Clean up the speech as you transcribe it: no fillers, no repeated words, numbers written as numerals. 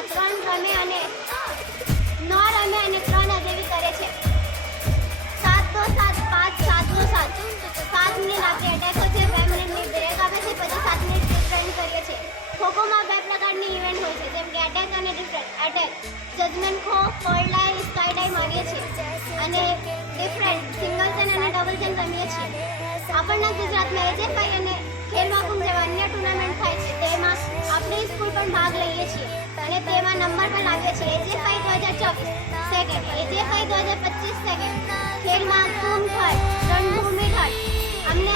બેમાં 3 રમે અને 9 રમે અને 3 અદેવી કરે છે. 7 2 7 5 7 2 7 7 મિનિટ આપણે એટેકો છે, 2 મિનિટની બ્રેક આપે છે, પછી 7 મિનિટ ડિફરન્ટ કરીએ છીએ. ખોખોમાં 2 પ્રકારની ઇવેન્ટ હોય છે, જેમ કે એટેક અને ડિફરન્ટ. એટેક જજમેન્ટ ખો, ફોલ્ડ ડાઈ, સ્કાય ડાઈ મારીએ છીએ અને ડિફરન્ટ સિંગલ ચેન અને ડબલ ચેન રમીએ છીએ. આપણના ગુજરાતમાં એજેફઆઈ અને ખેલ મહાકુંભ જેવા અન્ય ટુર્નામેન્ટ થાય છે, તેમાં આપણી સ્કૂલ પણ ભાગ લઈએ છીએ અને તેમાં નંબર પણ લાવીએ છીએ. એજેફઆઈ 2024 second, એજેફઆઈ 2025 second, Khel Mahakumbh third, રણભૂમિ third. અમને